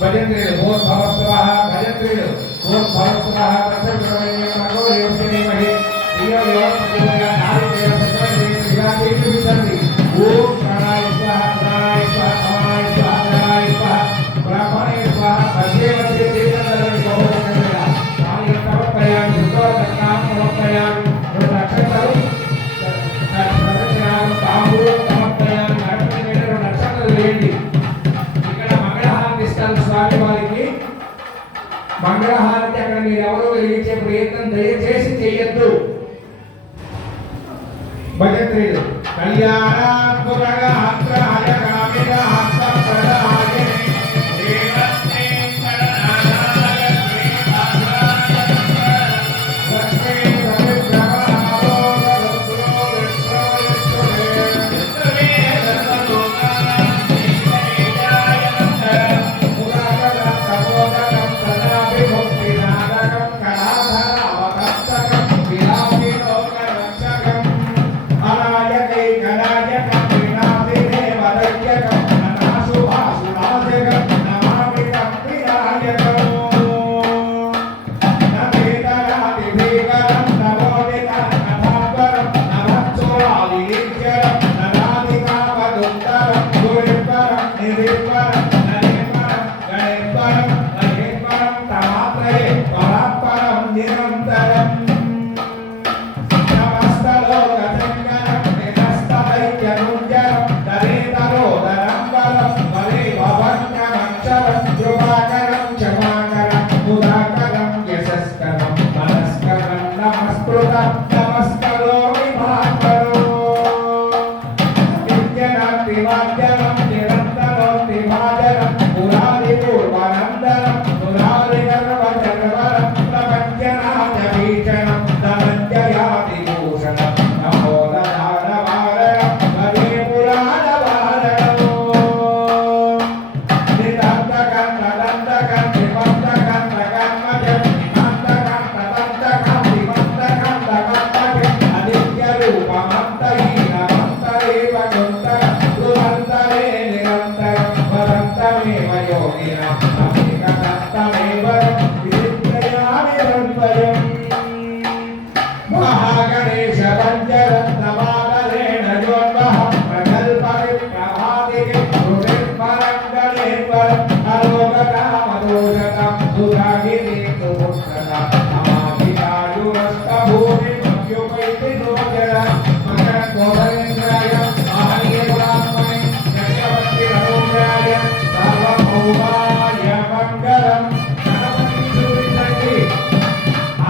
భజంత్రీలు భూర్భవస్వః భజంత్రీలు భూర్భవస్వః తత్సవితుర్వరేణ్యం దేవసేనీమహి ధియో యో ప్రచోదయాత్ నారీదేవ సత్యవతి శివాదేవి విసంతి ఓం ప్రాణాయ స్వాహా ప్రాణాయ స్వాహా ప్రాణాయ స్వాహా బ్రహ్మణే స్వాహా భజేవతే దేవతలని బహువచనయ తాని సమర్పయామి శుద్ధోదకాం సమర్పయామి నక్షత్రాలు ప్రదక్షిణాలు తాంబూలం సమర్పయామి నరకని మీద నక్షత్రాలు వేయండి. ఇక్కడ మంగళహారతి ఇస్తాను స్వామి వారికి. మంగళహారతి అక్కడ మీరు ఎవరో వెలిగించే ప్రయత్నం దయచేసి చేయొద్దు. భజంత్రీలు కళ్యాణాత్మక ఆత్రాయ కామిన ఆత్మప్రదాయ దేవతే పరనారాయ లక్ష్మీ సవిత్రమహామో రుద్రో విశ్వవిశ్వమే సర్వలోకానాం శ్రీజాయ మంగళం పురాతనం తపోదనం సదా విభక్తినాదకం కళాధర అవతప్తకం విలాసిలోకరక్షకం అనాయకై కళాయకం వినాశిదేవదయ్యకం ననాశుభాసునాశకం నమామితం వినాయకం నవేదనాదిభీకరం నవోదితం నభాస్వరం నభత్సురాలినిత్యరం ననాదికావదుత్తరం గురిపరం నిధిపరం ననిపరం గణేశ్వరం మహేశ్వరం తమాత్రయే పరాత్పరం నిరంతరం సమస్తలోకశంకరం నిరస్తదైత్యనుజ్జరం దరేతరోదరం బలం వరే భవంగమక్షరం కృపాకరం క్షమాకరం ముదాకరం యశస్కరం మనస్కరం నమస్కృతం నమస్కరోమి భాస్కరో నిత్యనాత్రివాద్యరం నిరంతరోక్తిభాజరం పురాదిపూర్వనందరం పురాదిగర్వచర్వరం ప్రపంచనాథభీషణం ధనంజయాదిభూషణం నమో నదానవారణం భజే పురాణవారణం నిదంతకం నదంతకం నిబంధకం నగన్మజం నిమంతకం తదంతకం నిమంతకం నగన్మజం అనిత్యరూపమంతహీనమంతరేవ గుంతరం దురంతరే నిరంతరం వదంతమేవ యోగినం అమికదంతమేవ విద్యయా నిరంతరం మహాగణేశ వంజరం నమాదరేణ యోన్వహం ప్రగల్భవి ప్రభాదికి హృదిర్మరం గణేశ్వరం అలోకకామదోషతం సురాగిరి సుపుత్రతం అమాభిరాయురస్తభూమి మధ్యుపైతి గోచరం మకరం గోధరేంద్రాయ మహనీయగుణాత్మనే చక్రవర్తి రఘురాయ సర్వభౌమాయ మంగళం. గణపతి చూపించండి.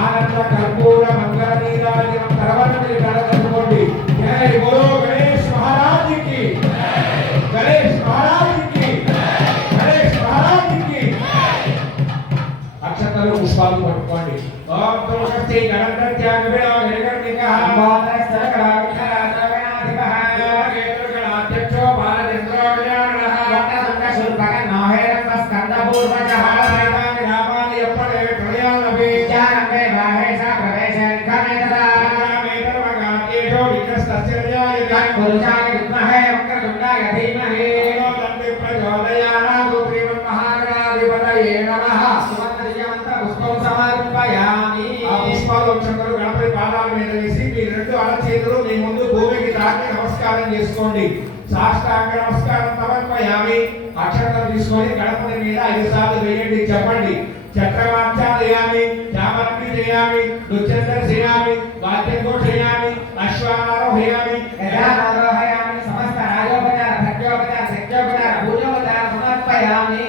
ఆనంద కర్పూర మంగళ నీరాజనం తర్వాత మీరు కనుకోండి. జై బోలో గణేష్ మహారాజ్ కి, గణేష్ మహారాజ్ కి, గణేష్ మహారాజ్ కి. అక్షతలు పుష్పాలు పట్టుకోండి. ఓం తులసి గణపత్యాగ విడవ గణగణికః బాలస్తరకరావికరాజగణాధిపః గణాధ్యక్షో బాలచంద్రో గణానః వట్టసంగ శూర్పక నాహేరం స్కందపూర్వజః వేదాని నామాని ఎప్పటి ప్రయాణమే జ్ఞానమే మహేశ ప్రవేశం కనేతదా మేతమగాత్యేషో వికస్తస్యజాయత పురుషాయ విద్మహే వక్రతుండాయ ధీమహి తంతి ప్రచోదయానాతు శ్రీమన్మహాగణాధిపతయే నమః. సుమంత్రియమంత పుష్పం సమర్పయామి. ఆ పుష్పాలు అక్షతలు గణపతి పాదాల మీద వేసి మీ రెండు అరచేతులు మీ ముందు భూమికి తాకి నమస్కారం చేసుకోండి. సాష్టాంగ నమస్కారం సమర్పయామి. అక్షతలు తీసుకొని గణపతి మీద 5 సార్లు వేయండి. చెప్పండి. చక్రవార్చాలయామి చామరపి చేయామి దుచ్చందర చేయామి వాద్యం ఘోషయామి అశ్వారోహయామి యజారోహయామి సమస్త రాజోపచార భక్త్యోపచార శక్త్యోపచార పూజోపచార సమర్పయామి.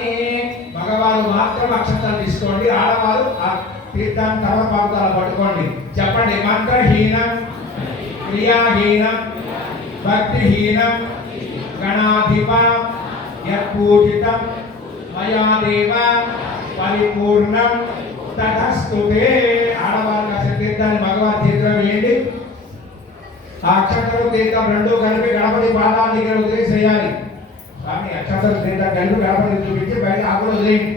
మగవారు మాత్రం అక్షతలు తీసుకోండి. ఆడవారు ఆ తీర్థాన్ని తమలపాకుతాలు పట్టుకోండి. చెప్పండి. మంత్రహీనం క్రియాహీనం భక్తిహీనం గణాధిప యత్పూజితం మయా దేవ పరిపూర్ణం తథస్తుతే. ఆడవారు కాసిన తీర్థాన్ని మగవారి చేతిలో వేయండి. ఆ అక్షతలు తీర్థం రెండు కలిపి గణపతి పాదాల దగ్గర వదిలేసేయాలి. కానీ అక్షతలు తీర్థం కలిపి గణపతి చూపించి బయట ఆకులు వదిలేయండి.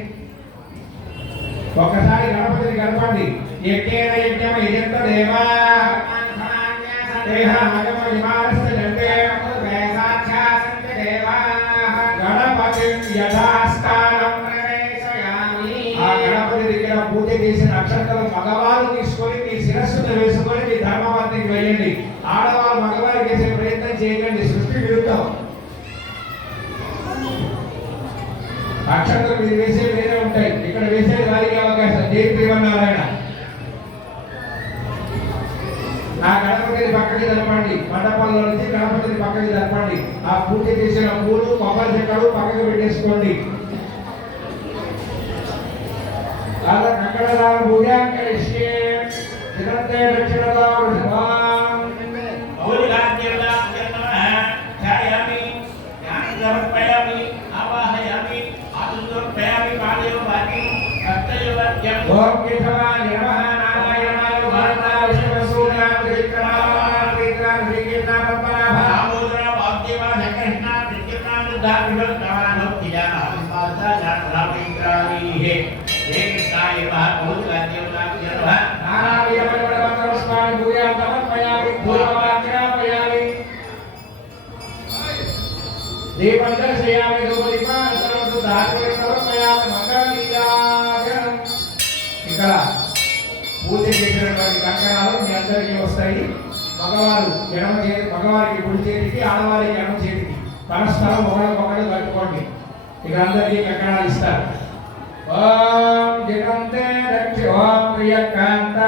ఒకసారి గణపతిని కలపండి. యజ్ఞేన యజ్ఞమ యజంత దేవా దేహ ఆగమ విమానస్య గంటే వేసాఖ్యాసంత దేవా గణపతిం యథాస్థానం ప్రవేశ చేసిన అక్షంతలు మగవారు తీసుకొని మీ శిరస్సును వేసుకొని మీ ధర్మపత్నికి వేయండి. ఆడవారు మగవారికి వేసే ప్రయత్నం చేయకండి, సృష్టి విరుద్ధం. అక్షంతలు మీరు వేసే వేరే ఉంటాయి, ఇక్కడ వేసేది వారికి అవకాశం. జై శ్రీమన్నారాయణ. ఆ గణపతిని పక్కకి జరపండి, మండపంలో నుంచి గణపతిని పక్కకి జరపండి. ఆ పూజ చేసిన పూలు కొబ్బరి చెక్కలు పక్కకి పెట్టేసుకోండి. కంకణదాన పూజాకరిష్యే చిరంతే దక్షిణతో వృషభాం మౌలికాద్యర్దాద్యర్ నమః ఛాయామి జ్ఞానం సమర్పయామి ఆవాహయామి ఆతుర్పయామి పాదయో వాక్యం హస్తయోవాక్యం ఓం కేశవాయ నమః నారాయణాయ భారతాయ విష్ణుసూర్యాయ త్రివిక్రమాయ త్రివిక్రమ శ్రీకీర్తన పద్మనాభ ఆమోదర వాగ్దేవా కృష్ణ త్రికృష్ణానుద్ధ విభక్తవానోక్తిజాన ఆదిపాద జాతరావిక్రామి హే కృష్ణాయ నమః మౌలికాద్యర్దాద్యర్ నమః నారాయణ స్వామి పూజా సమర్పయామి పూర్వవాక్యాపయామి దీపం దర్శయామి ధూపదీపానంతరం ధాతువులు సమర్పయామి మంగళగీతాగణం. ఇక్కడ పూజ చేసినటువంటి కంకణాలు మీ అందరికీ వస్తాయి. మగవారు ఎడమ చేతి, మగవారికి కుడి చేతికి, ఆడవారికి ఎడమ చేతికి పరస్పరం ఒకరికొకరు కట్టుకోండి. ఇక్కడ అందరికీ కంకణాలు ఇస్తారు. ఓం జగంతే దక్షి ఓం ప్రియకాంత